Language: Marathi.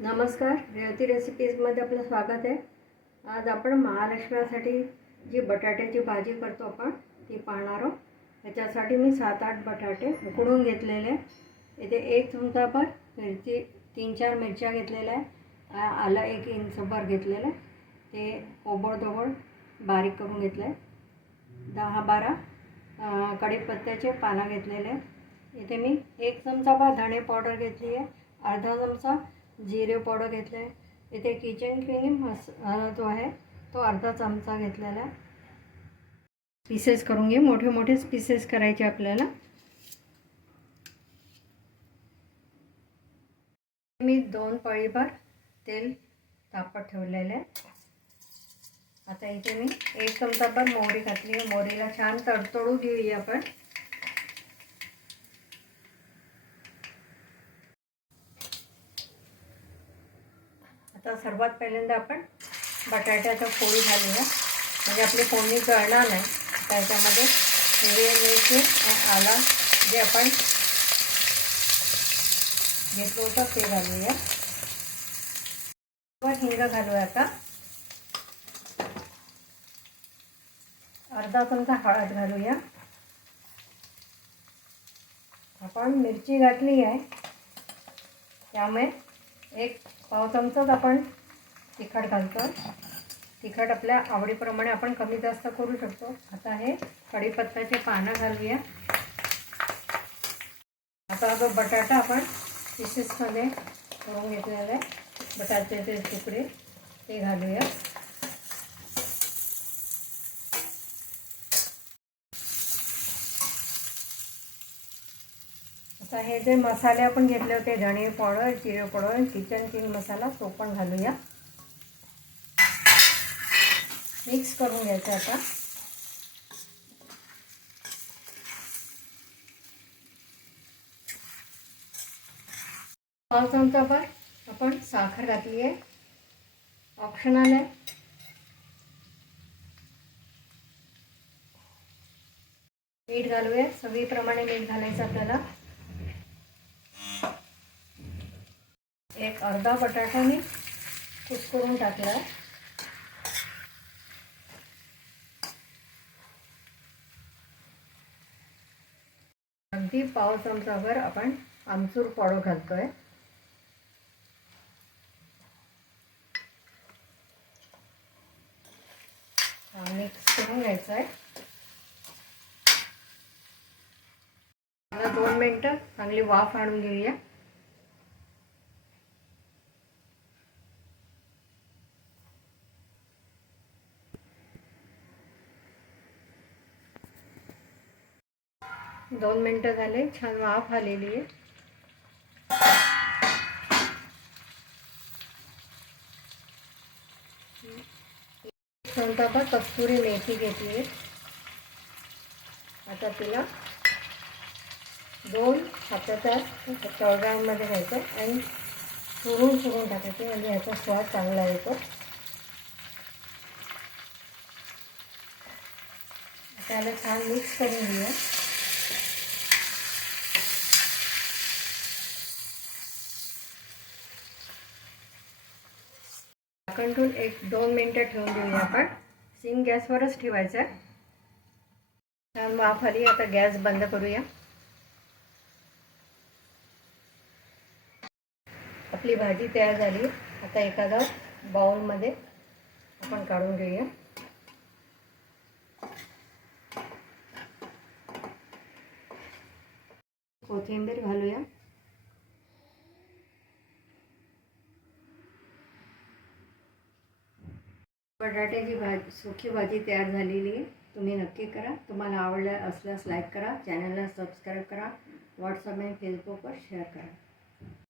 नमस्कार रेवती रेसिपीजमध्ये आपलं स्वागत आहे. आज आपण महाराष्ट्रासाठी जी बटाट्याची भाजी करतो आपण ती पाहणार आहोत. त्याच्यासाठी मी सात आठ बटाटे उकडून घेतलेले आहे. इथे एक चमचाभर मिरची तीन चार मिरच्या घेतलेल्या आहे आलं एक इंचभर घेतलेलं आहे. ते ओबडधोबड बारीक करून घेतलं आहे दहा बारा कढीपत्त्याचे पानं घेतलेले आहे इथे मी एक चमचाभर धणे पावडर घेतली आहे. अर्धा चमचा जिरे पावडर घेतलं. आहे इथे किचन क्लिनिंग मस जो आहे तो अर्धा चमचा घेतलेला. पीसेस करून घे. मोठे मोठेच पीसेस करायचे आपल्याला. मी दोन पळीभर तेल तापत ठेवलेलं. आहे आता इथे मी एक चमचाभर मोहरी घातली आहे. मोहरीला छान तडतडू घेऊया आपण. आता सर्वात पहिल्यांदा आपण बटाट्याचा फोडी घालूया. म्हणजे आपली फोडणी जळणार नाही. त्याच्यामध्ये हिरवे मिरची आला जे आपण घेतलं होतं ते घालूया. वर हिंग घालूया आता. अर्धा चमचा हळद घालूया. आपण मिरची घातली आहे. त्यामुळे एक पाव चमचाच आपण तिखट घालतो तिखट आपल्या आवडीप्रमाणे आपण कमी जास्त करू शकतो. आता हे कढीपत्त्याचे पानं घालूया. आता हा जो बटाटा आपण पिसेसमध्ये करून घेतलेला आहे बटाट्याचे तुकडे ते घालूया. आता हे जे मसाले आपण घेतले होते धणे पावडर जिरे पावडर किचन किंग मसाला तो पण घालूया. मिक्स करून घ्यायचं आता. पाव चमचाभर आपण साखर घातली आहे. ऑप्शनल आहे मीठ घालूया. सगळीप्रमाणे मीठ घालायचं आपल्याला. अर्धा बटाटा मी कुस्करून टाकला अगदी पाव चमचाभर आपण आमचूर पावडर घालतोय. मिक्स करून घ्यायचं आहे मला दोन मिनटं चांगली वाफ आणून घेऊया. दोन मिनटं झाले छान वाफ आलेली आहे. चमचाभर कस्तुरी मेथी घेतली आहे. आता तिला दोन हाताच्या तळव्यांमध्ये घ्यायचं आणि चुरून चुरून टाकायचं म्हणजे ह्याचा स्वाद चांगला येतो. त्याला छान मिक्स करून घेऊया. झाकण ठेवून एक दोन मिनटं ठेवून देऊया आपण. सिम गॅसवरच ठेवायचं आहे. छान वाफ आली आता गॅस बंद करूया. आपली भाजी तयार झाली. आता एखादा बाउलमध्ये आपण काढून घेऊया. कोथिंबीर घालूया. बटाट्याची भाजी सुकी भाजी तयार झालेली आहे. तुम्ही नक्की करा. तुम्हाला आवडल्या असल्यास लाईक करा. चॅनलला सबस्क्राईब करा. व्हॉट्सअप आणि फेसबुकवर शेअर करा.